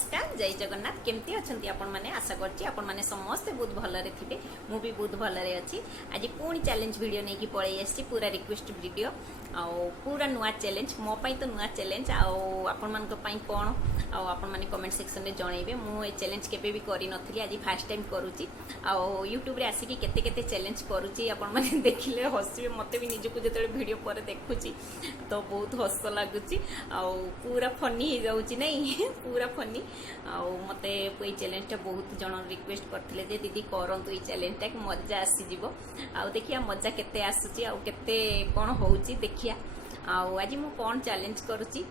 नमस्कार जय जगन्नाथ केमती अच्छा आपण मैंने आशा करछि आपण मैंने समस्ते बहुत भलरे थिबे मु भी बहुत भलरे अछि आज पुणी चैलेंज वीडियो नहीं कि पळै आछि पूरा रिक्वेस्ट वीडियो आ पूरा नुआ चैलेंज मो पई तो नुआ चैलेंज आपण मान पई कोन आपण माने कमेंट सेक्शन रे जणैबे मु ए चैलेंज केबे भी करि नथिली आज फर्स्ट टाइम करूछि आ YouTube रे आसी कि केते केते चैलेंज करूछि आपण माने देखिले हसिबे मते भी निजको जेतले वीडियो पर देखुछि तो बहुत हस लागुछि आ पूरा फनी हो जाउछि नहीं पूरा फनी मते कोई चैलेंज बहुत जन रिक्वेस्ट करथिले जे दीदी करंतु ई चैलेंज टा मजा आसी जिवो आ देखिया मजा केते आसुची आ केते कोन होउची देखिया आ आज मु कोन चैलेंज करूची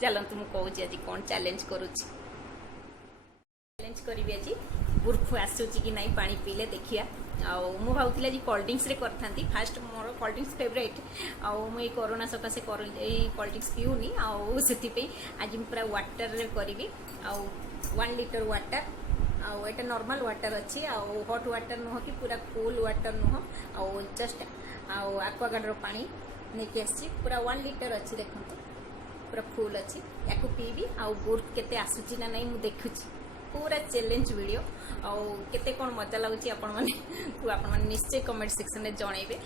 चलंतु मु कहूची आज कोन चैलेंज करूची चैलेंज करिवि आज बुर्फु आसुची कि नाही पानी पीले देखिया मु भावुला जी कोल्ड ड्रिंक्स रे करथांती फास्ट मोर कोल्ड ड्रिंक्स फेवरेट मु कोरोना सकाशे कोल्ड ड्रिंक्स पीऊनी से आज पूरा वाटर रे करी 1 लीटर वाटर एटा नॉर्मल वाटर अच्छी हॉट वाटर नुह कि पूरा कूल वाटर नुह जस्ट एक्वागार्ड रो पानी नहीं आसी पूरा 1 लीटर अच्छी देखो पूरा फुल अच्छी या पीबी बुर्फ केते आसुची ना नहीं मु देखुची पूरा चैलेंज वीडियो केते कोन मजा लागुची आपण माने निश्चय कमेंट सेक्शन में जणैबे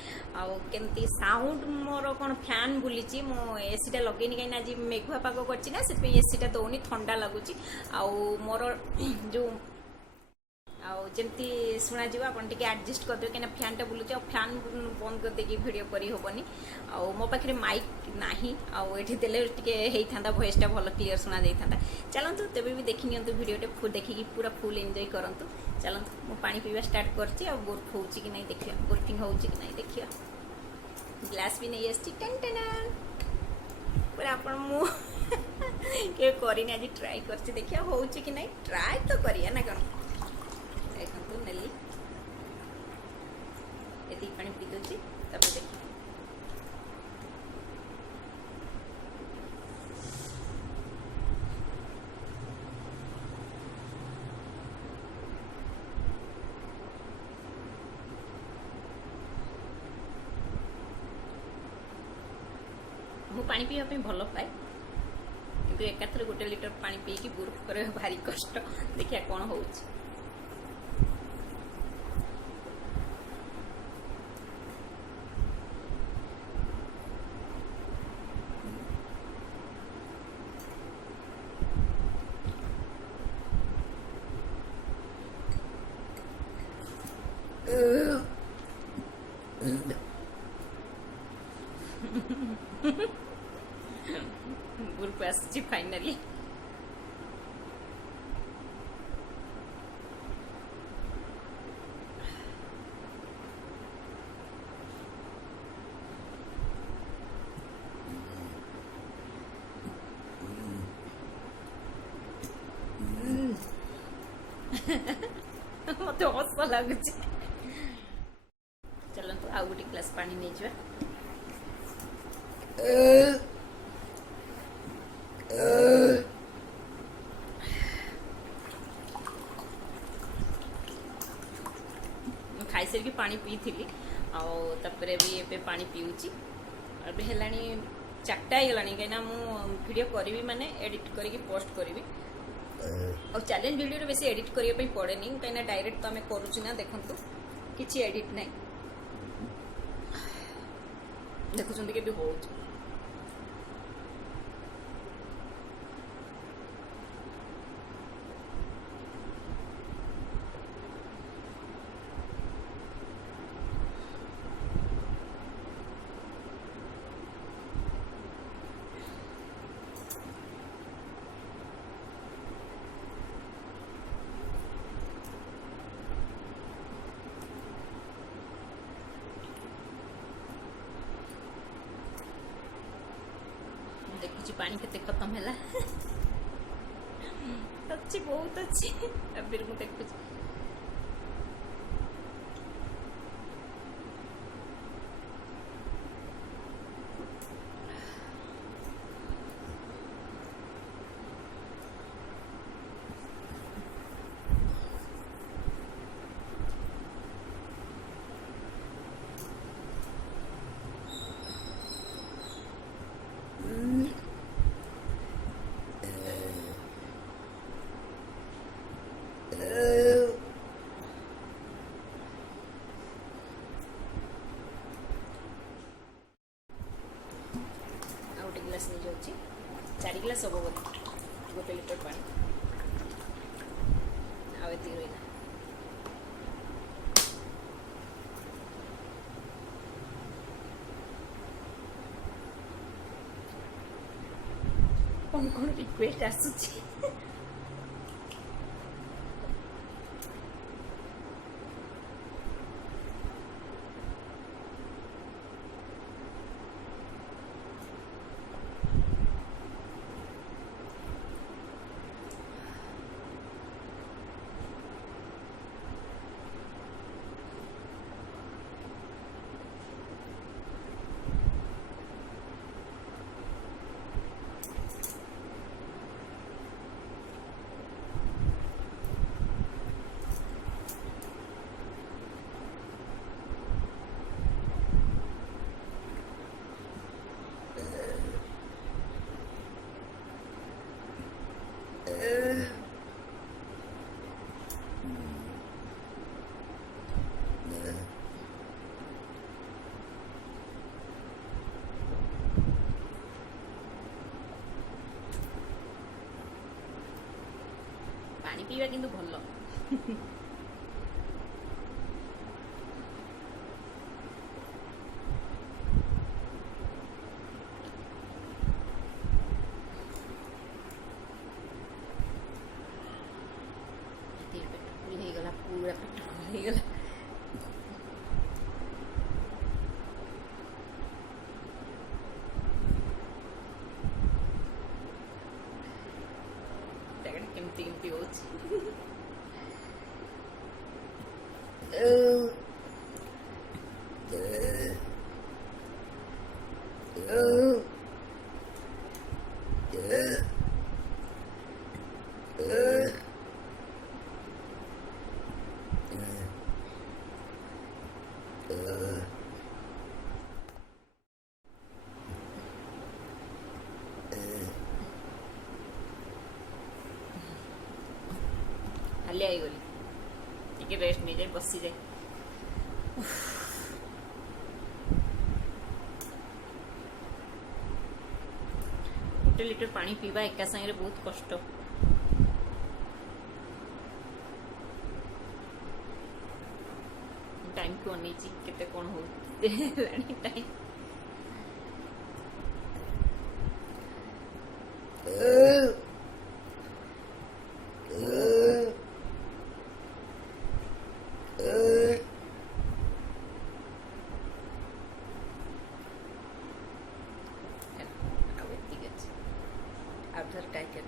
केमती साउंड मोर कोन फैन बुलीची मो एसी टा लगेनी काई ना जी मेघुआ पाग करची ना से एसी टा दौनी ठंडा लागुची मोर जो जमती शुणा जीव आप एडजस्ट करदे कहीं फैन टा बुलूचे फैन बंद कर देकी वीडियो करी होबनी मो पाखे माइक नाही ये देले होता वॉइस टा भल क्लीयर शुणा जाता चलतु तेबे भी देखी नियंतु वीडियो देखिकी पूरा फुल एंजॉय करंतु चलतु मु पानी पीवा स्टार्ट करछि बुर्फ होउछि कि नहीं देखिया बुर्फिंग होउछि कि नहीं देखिया ग्लास भी नहीं आछि टन टन पूरा अपन मु के करिनी आज ट्राई करछि देखिया होउछि कि नहीं ट्राई तो करिया ना कण देखो नेली ये पानी पी दूची तब देखिए मु पानी पीवा भल पाए कि एकाथरे 1 लीटर पानी पी कि बुर्फ करे भारी कष्ट देखिया कौन हो बुर्फ आसुची फाइनली मत हस लगुच चलतु आउ गोटे ग्लास पानी नहीं जा खाई सारी पानी पी थी भी एबे पानी पीऊची अब हेलानी 4टा गलानी कहीं मु वीडियो करी माने एडिट करके पोस्ट करी और चैलेंज वीडियो बेसी एडिट करने पड़े नहीं कहीं डायरेक्ट तो आम करुँ ना देखु किसी एडिट नहीं देखुं के हो देखुची पानी केते खत्म हैला अच्छी बहुत अच्छी अब फिर मु देखुची 4 ग्लास सब बोली 1 लिटर पानी आवे रहा कौन कौन रिक्वेस्ट आसुची पानी पीवा किंतु भल पूरा पेट फुल गला केमती केमती हो हालिया गली टे रेस्ट नहीं जाए बसी जाए गोटे लिटर पानी पीवा एका संगे बहुत कष्ट टाइम को अनेची केते कौन हो टाइम उधर टाइगर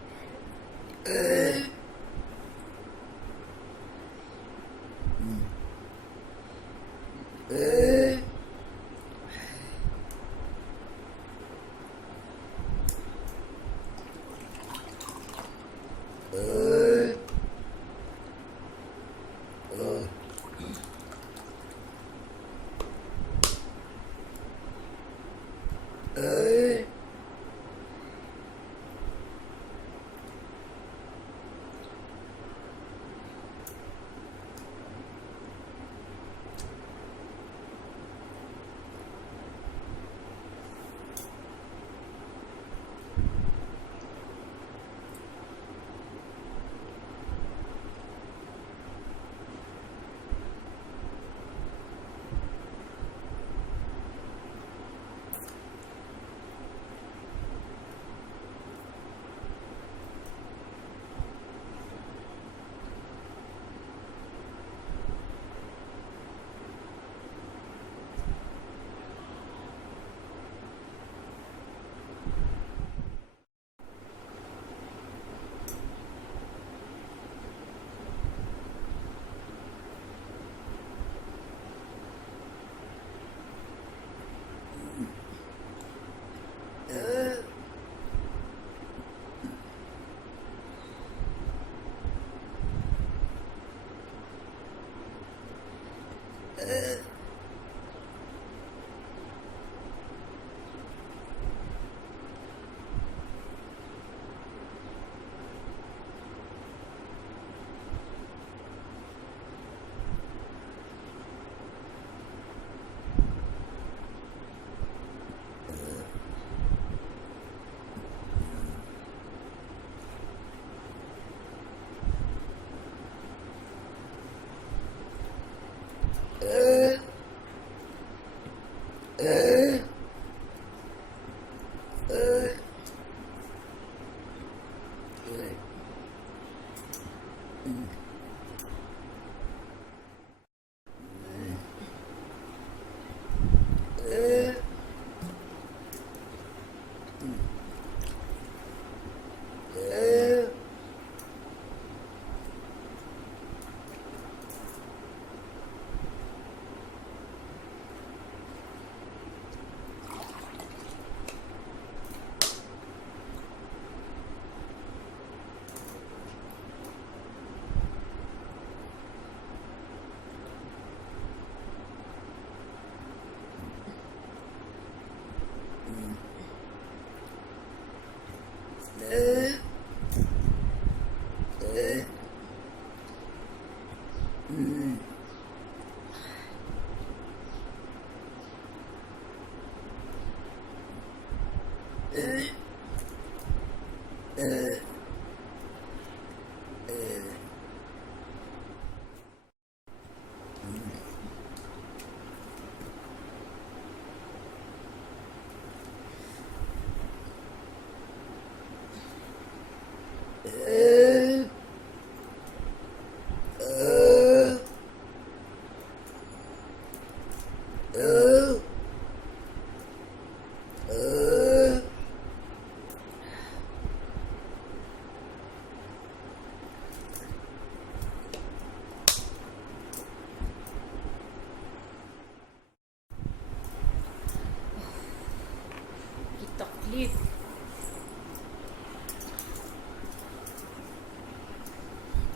तकलीफ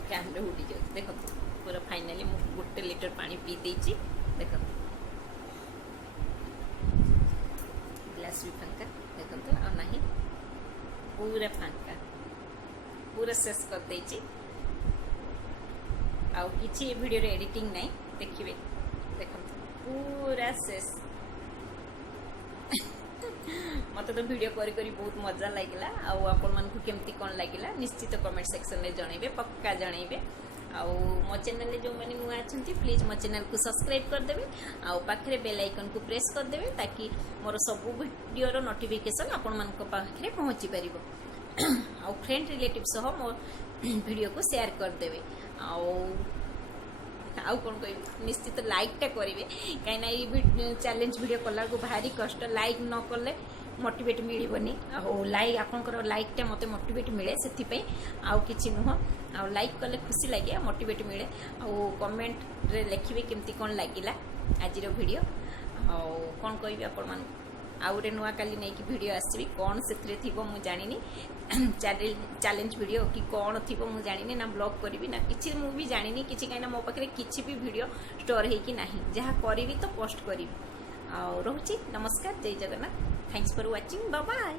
फैन रे उड़ी जाए देख पूरा फाइनाली मु 1 लीटर पानी पी देची देख ग्लास भी फांका देखो आ नहीं पूरा फांका पूरा शेष कर देची आउ किछि वीडियो रे एडिटिंग नहीं देखिबे देखो पूरा शेष मत तो वीडियो करी करी बहुत मजा लगिला आपण मन को केमती कोन लगिला निश्चित कमेंट सेक्शन में जनइबे पक्का जनइबे मो चैनल रे जो माने नुआ अछंती प्लीज मो चैनल को सब्सक्राइब कर देबे पाखरे बेल आइकन को प्रेस कर देबे ताकि मोर सब वीडियो रो नोटिफिकेशन आपण मन को पाखरे पहुंची परिबो फ्रेंड रिलेटिव सह मो वीडियो को शेयर कर देबे आउ कौन कह निश्चित लाइकटा करेंगे कहीं चैलेंज वीडियो कला को भारी कष्ट लाइक न कले मोटिवेट मिलबनी लाइक आपंकर लाइकटा मत मोटिवेट मिले से आउ कि नुह आ लाइक कले खुशी लगे मोटिवेट मिले कमेंट रे लिखिए केमती कौन लगिला आज वीडियो कौन कह आपण मान आउ गोटे नुआ काली नहीं कि वीडियो आसबि कौन से थी मु जानी चैलेंज वीडियो कि कौन थी मु जानी ना ब्लॉग करी ना कि भी जानी कि कहीं मो पाखे किसी भी वीडियो स्टोर हो कि ना जहाँ करी तो पोस्ट करी रोची नमस्कार जय Jagannath thanks for watching bye bye.